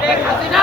শেখ হাসিনা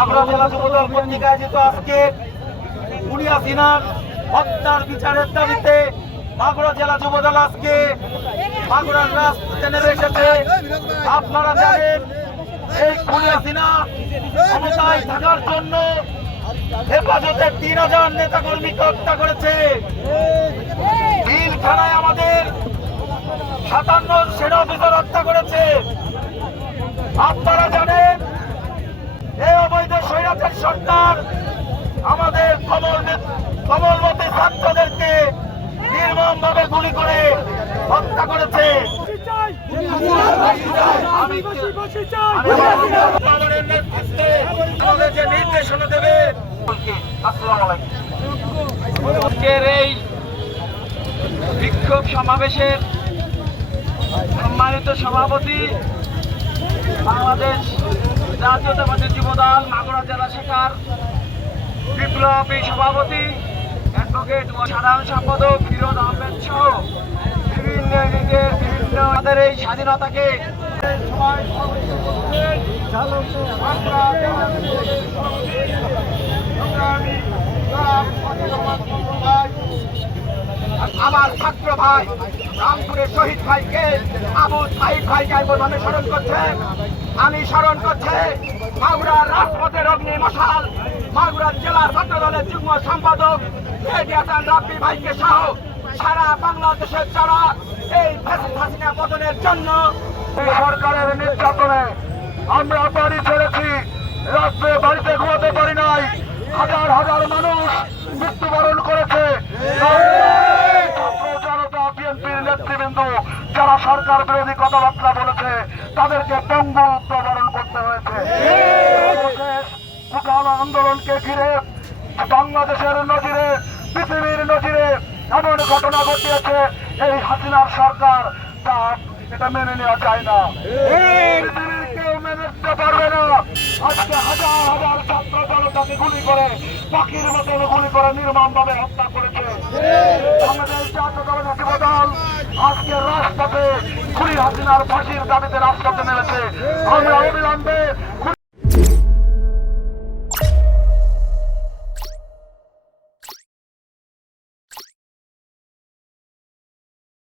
আমরা জেলা যুবদল পত্রিকা আয়োজিত আজকে মুনিয়া সিনার হত্যার বিচারের দাবিতে মাগুরা জেলা যুবদল আজকে মাগুরার রাজপথে নেমে এসেছে। আপনারা এই মুনিয়া সিনা ক্ষমতায় জন্য হেফাজতের তিন হাজার নেতা কর্মীকে হত্যা করেছে। থানায় আমাদের সাতান্ন সেনা অফিসার হত্যা করেছে। আপনারা জানেন এই অবৈধ স্বৈরাচার সরকার আমাদের কমল কমলমতি ছাত্রদেরকে নির্মম ভাবে গুলি করে হত্যা করেছে। আমাদের নেতৃত্বে আমাদের যে নির্দেশনা দেবে আজকের এই বিক্ষোভ সমাবেশের সম্মানিত সভাপতি বাংলাদেশ জাতীয়তাবাদী যুবদল, মাগুরা জেলা শাখার বিপ্লবী সভাপতি অ্যাডভোকেট ও সাধারণ সম্পাদক ফিরোজ আহমেদ সহ বিভিন্ন লীগের বিভিন্ন আমাদের এই স্বাধীনতাকে সংগ্রামী আমার ছাত্র ভাই, রামপুরের শহীদ ভাইকে আবু সাইদ ভাইকে আমি স্মরণ করছে। আমি স্মরণ করছে মাগুরার রাজপথের অগ্নি মশাল মাগুরার জেলার ছাত্র দলের যুগ্ম সম্পাদক রাব্বি ভাইকে সহ সারা বাংলাদেশের যারা এই হাসিনা পতনের জন্য সরকারের নির্যাতনে আমরা বাড়ি ছেড়েছি নেতৃবৃন্দ যারা সরকার বিরোধী কথাবার্তা বলেছে, তাদেরকে পঙ্গু উত্তরণ করতে হয়েছে। আন্দোলনকে ঘিরে বাংলাদেশের নজিরে, পৃথিবীর নজিরে এমন ঘটনা ঘটিয়েছে, এই হাসিনার সরকার, তা এটা মেনে নেওয়া যায় না। মেনে পারবে না। আজকে হাজার হাজার ছাত্র জনতাকে গুলি করে, পাখির মতন গুলি করে নির্মম ভাবে হত্যা করেছে আমাদের জাতীয়তাবাদী যুবদল আজকে রাস্তাতে খুলি হাসিনার ফাঁসির দাবিতে রাস্তাতে নেমেছে। আমরা অবিলম্বে